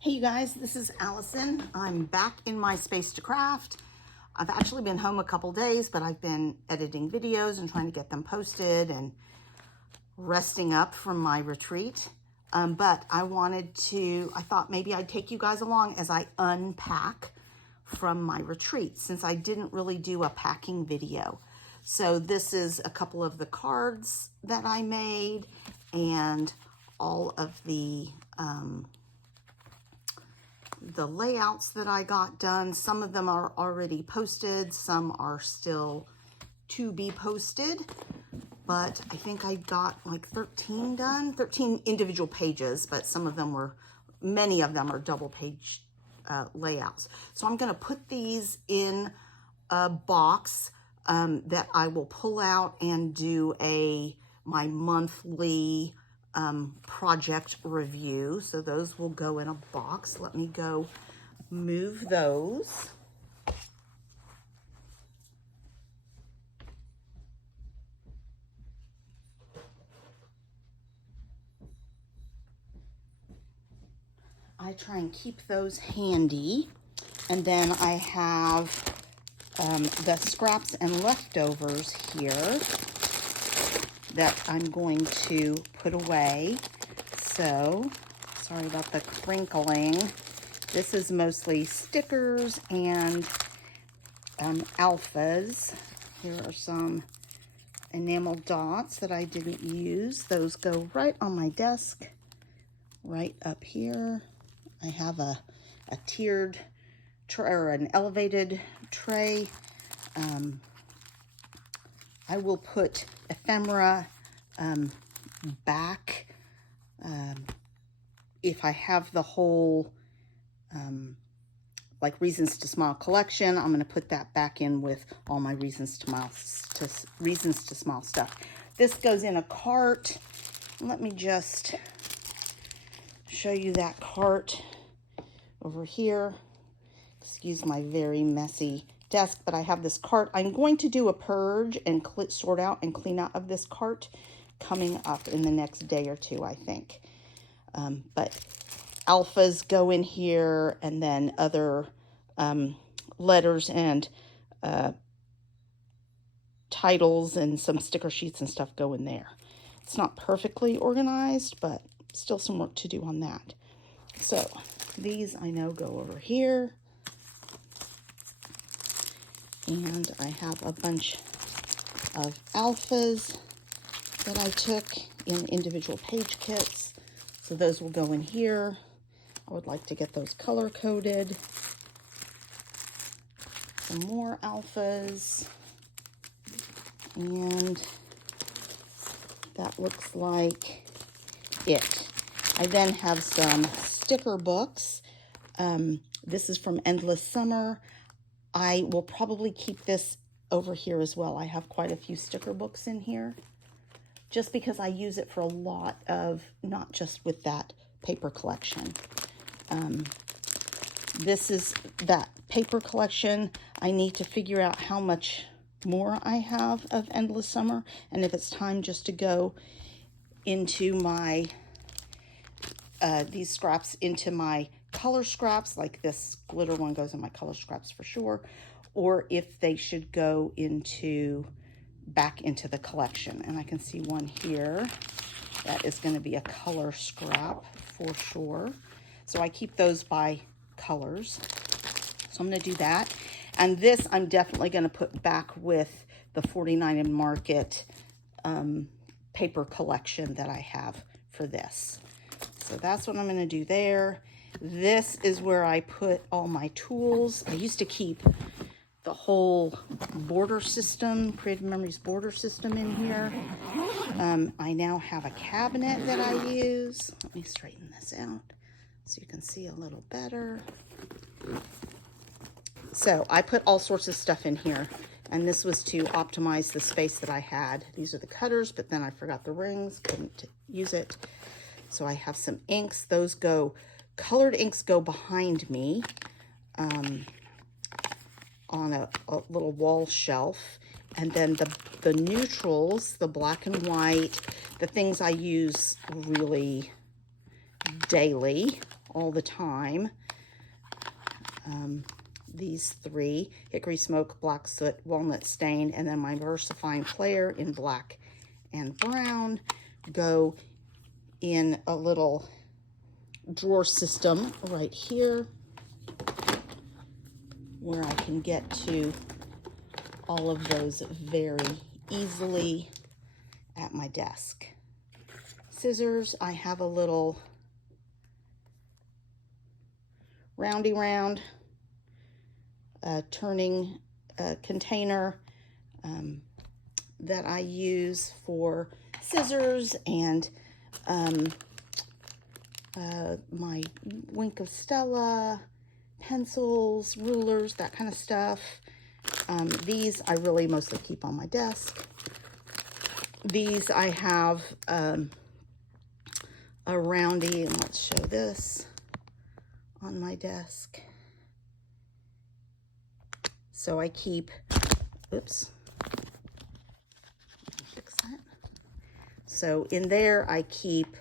Hey you guys, this is Allison. I'm back in my space to craft. I've actually been home a couple days, but I've been editing videos and trying to get them posted and resting up from my retreat. But I thought maybe I'd take you guys along as I unpack from my retreat, since I didn't really do a packing video. So this is a couple of the cards that I made and all of the layouts that I got done. Some of them are already posted, some are still to be posted, but I think I got like 13 done, 13 individual pages, but many of them are double page layouts. So I'm going to put these in a box that I will pull out and do my monthly project review. So those will go in a box. Let me go move those. I try and keep those handy. And then I have the scraps and leftovers here that I'm going to put away. So, sorry about the crinkling. This is mostly stickers and alphas. Here are some enamel dots that I didn't use. Those go right on my desk, right up here. I have a tiered tray or an elevated tray. I will put ephemera back if I have the whole like Reasons to Smile collection. I'm going to put that back in with all my Reasons to Smile stuff. This goes in a cart. Let me just show you that cart over here. Excuse my very messy desk, but I have this cart. I'm going to do a purge and sort out and clean out of this cart coming up in the next day or two, I think. But alphas go in here, and then other letters and titles and some sticker sheets and stuff go in there. It's not perfectly organized, but still some work to do on that. So these I know go over here. And I have a bunch of alphas that I took in individual page kits. So those will go in here. I would like to get those color coded. Some more alphas. And that looks like it. I then have some sticker books. This is from Endless Summer. I will probably keep this over here as well. I have quite a few sticker books in here, just because I use it for a lot of, not just with that paper collection. This is that paper collection. I need to figure out how much more I have of Endless Summer, and if it's time just to go into my, these scraps into my color scraps, like this glitter one goes in my color scraps for sure, or if they should go back into the collection. And I can see one here that is going to be a color scrap for sure. So I keep those by colors. So I'm going to do that. And this I'm definitely going to put back with the 49 and Market paper collection that I have for this. So that's what I'm going to do there. This is where I put all my tools. I used to keep the whole border system, Creative Memories border system in here. I now have a cabinet that I use. Let me straighten this out so you can see a little better. So I put all sorts of stuff in here, and this was to optimize the space that I had. These are the cutters, but then I forgot the rings, couldn't use it. So I have some inks. Those go, colored inks go behind me on a little wall shelf. And then the neutrals, the black and white, the things I use really daily, all the time. These three, hickory smoke, black soot, walnut stain, and then my VersaFine Player in black and brown, go in a little drawer system right here where I can get to all of those very easily at my desk. Scissors, I have a little roundy round turning container that I use for scissors and my Wink of Stella, pencils, rulers, that kind of stuff. These I really mostly keep on my desk. These I have a roundy, and let's show this on my desk. So I keep, oops, fix that. So in there I keep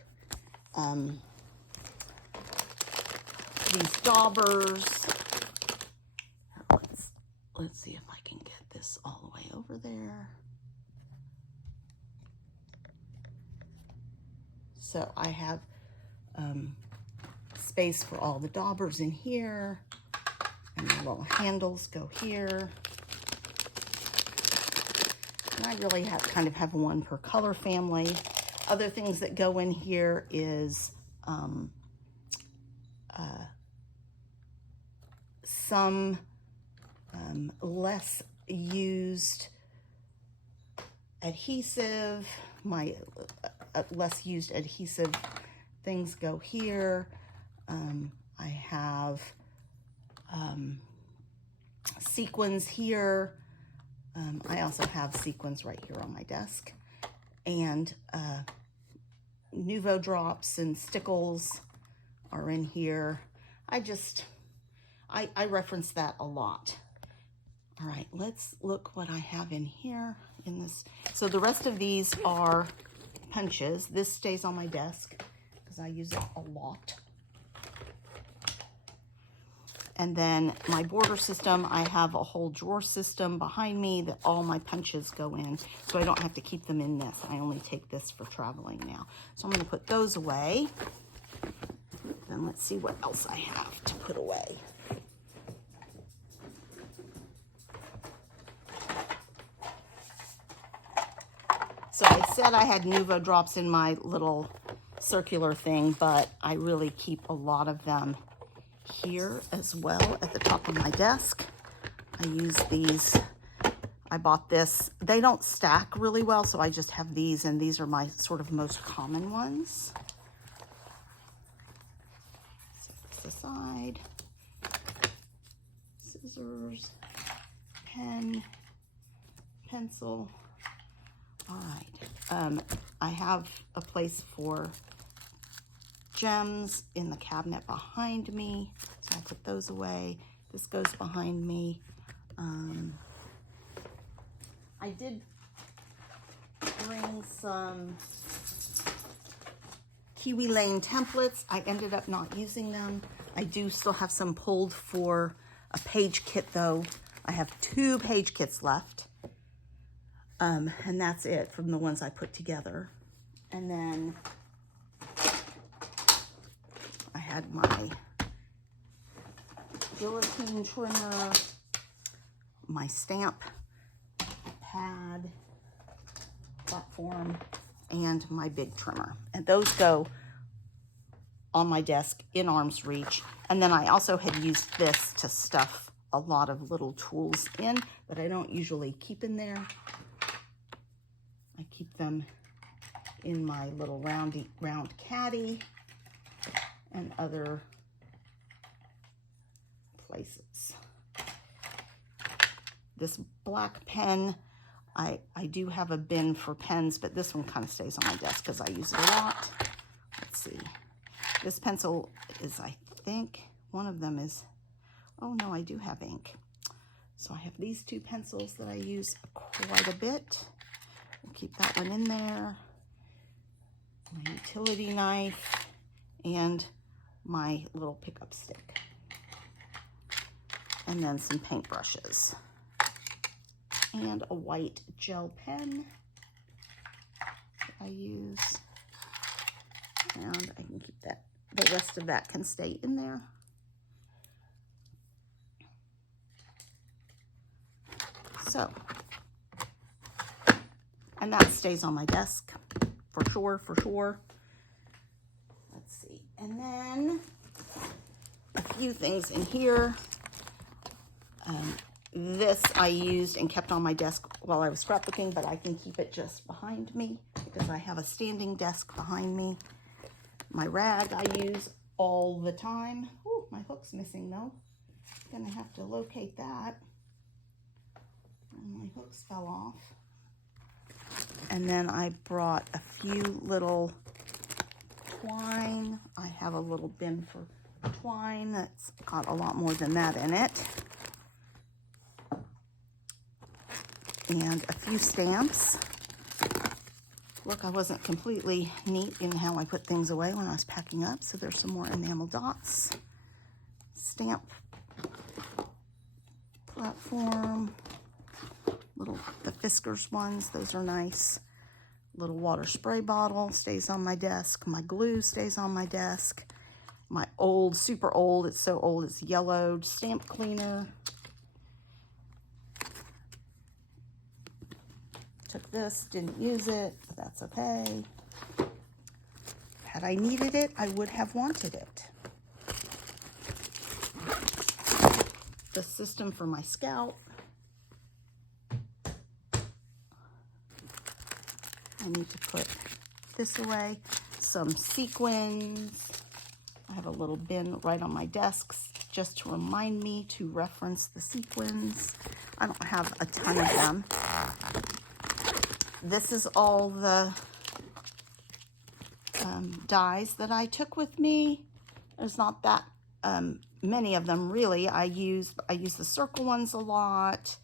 these daubers. Let's see if I can get this all the way over there. So I have space for all the daubers in here, and the little handles go here. And I really kind of have one per color family. Other things that go in here is some less used adhesive. My less used adhesive things go here. I have sequins here. I also have sequins right here on my desk. And Nuvo drops and stickles are in here. I reference that a lot. All right, let's look what I have in here in this. So the rest of these are punches. This stays on my desk because I use it a lot. And then my border system, I have a whole drawer system behind me that all my punches go in, so I don't have to keep them in this. I only take this for traveling now. So I'm going to put those away. Then let's see what else I have to put away. So I said I had Nuvo drops in my little circular thing, but I really keep a lot of them here as well at the top of my desk. I use these. I bought this. They don't stack really well, so I just have these, and these are my sort of most common ones. Set this aside. Scissors, pen, pencil. All right. I have a place for gems in the cabinet behind me, so I'll put those away. This goes behind me. I did bring some Kiwi Lane templates. I ended up not using them. I do still have some pulled for a page kit though. I have 2 page kits left. And that's it from the ones I put together. And then I had my guillotine trimmer, my stamp pad platform, and my big trimmer. And those go on my desk in arm's reach. And then I also had used this to stuff a lot of little tools in that I don't usually keep in there. I keep them in my little round caddy and other places. This black pen, I do have a bin for pens, but this one kind of stays on my desk because I use it a lot. Let's see. This pencil is, I think, one of them is, oh no, I do have ink. So I have these 2 pencils that I use quite a bit. We'll keep that one in there. My utility knife and my little pickup stick. And then some paintbrushes. And a white gel pen that I use. And I can keep that, the rest of that can stay in there. So, and that stays on my desk for sure, for sure. Let's see. And then a few things in here. This I used and kept on my desk while I was scrapbooking, but I can keep it just behind me because I have a standing desk behind me. My rag I use all the time. Ooh, my hook's missing though. Gonna have to locate that. And my hooks fell off. And then I brought a few little twine. I have a little bin for twine that's got a lot more than that in it. And a few stamps. Look, I wasn't completely neat in how I put things away when I was packing up, so there's some more enamel dots. Stamp platform. The Fiskars ones, those are nice. Little water spray bottle stays on my desk. My glue stays on my desk. My old, super old, it's so old it's yellowed, stamp cleaner. Took this, didn't use it, but that's okay. Had I needed it, I would have wanted it. The system for my scalp. I need to put this away. Some sequins. I have a little bin right on my desk just to remind me to reference the sequins. I don't have a ton of them. This is all the dies that I took with me. There's not that many of them really. I use the circle ones a lot.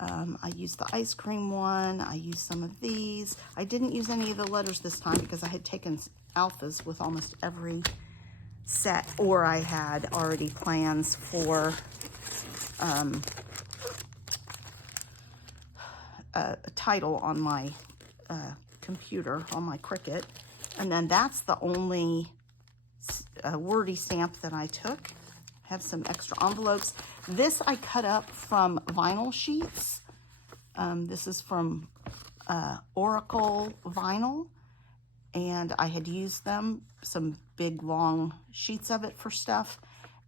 I use the ice cream one. I use some of these. I didn't use any of the letters this time because I had taken alphas with almost every set, or I had already plans for a title on my computer, on my Cricut. And then that's the only wordy stamp that I took. I have some extra envelopes. This I cut up from vinyl sheets. This is from Oracle vinyl, and I had used them, some big long sheets of it for stuff,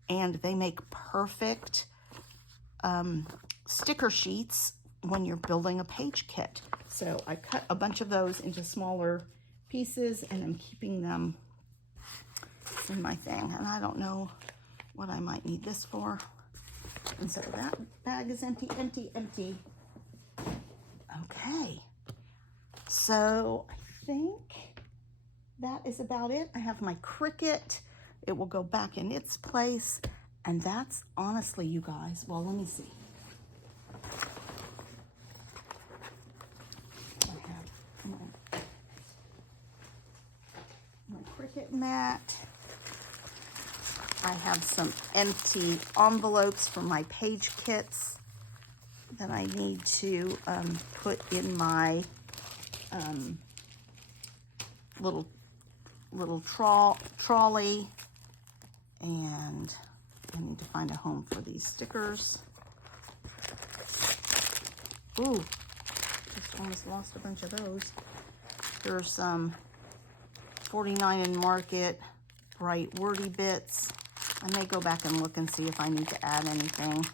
and they make perfect sticker sheets when you're building a page kit. So I cut a bunch of those into smaller pieces, and I'm keeping them in my thing. And I don't know what I might need this for. And so that bag is empty, empty, empty. Okay. So I think that is about it. I have my Cricut. It will go back in its place. And that's honestly, you guys, well, let me see. I have my Cricut mat. I have some empty envelopes from my page kits that I need to put in my little trolley, and I need to find a home for these stickers. Ooh, just almost lost a bunch of those. There's some 49 and Market bright wordy bits. I may go back and look and see if I need to add anything,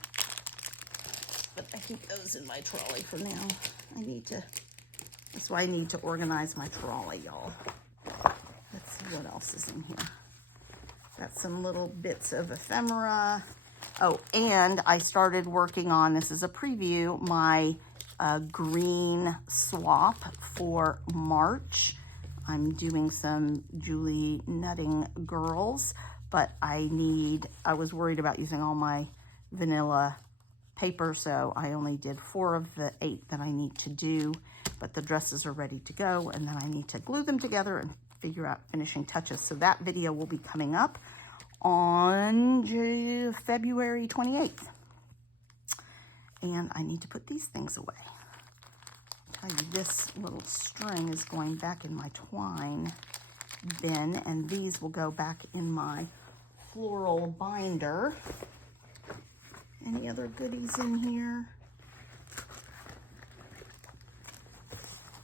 but I keep those in my trolley for now. That's why I need to organize my trolley, y'all. Let's see what else is in here. Got some little bits of ephemera. Oh, and I started working on, this is a preview, my green swap for March. I'm doing some Julie Nutting Girls, but I was worried about using all my vanilla paper, so I only did 4 of the 8 that I need to do, but the dresses are ready to go, and then I need to glue them together and figure out finishing touches. So that video will be coming up on February 28th. And I need to put these things away. I'll tell you, this little string is going back in my twine bin, and these will go back in my floral binder. Any other goodies in here?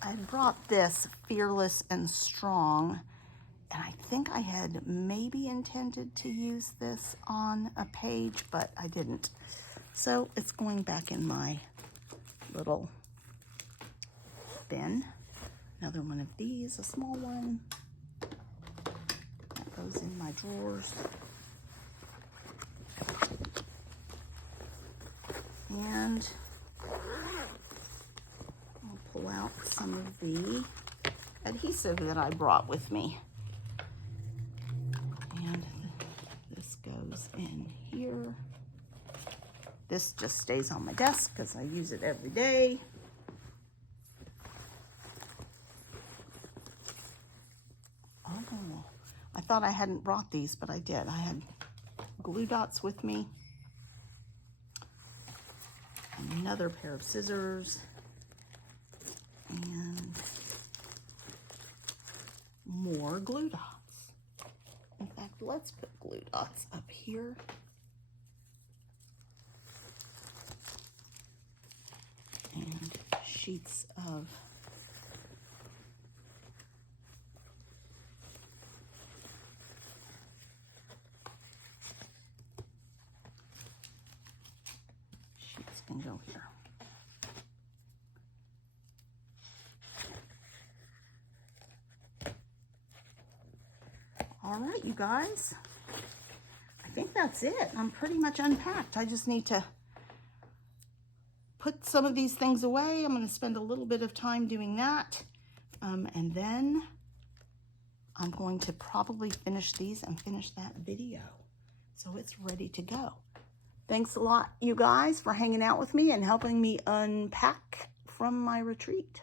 I brought this Fearless and Strong, and I think I had maybe intended to use this on a page, but I didn't. So it's going back in my little bin. Another one of these, a small one. That goes in my drawers. And I'll pull out some of the adhesive that I brought with me. And this goes in here. This just stays on my desk because I use it every day. Oh, I thought I hadn't brought these, but I did. I had glue dots with me. Another pair of scissors. And more glue dots. In fact, let's put glue dots up here. And sheets of can go here. All right, you guys. I think that's it. I'm pretty much unpacked. I just need to put some of these things away. I'm going to spend a little bit of time doing that. And then I'm going to probably finish these and finish that video. So it's ready to go. Thanks a lot, you guys, for hanging out with me and helping me unpack from my retreat.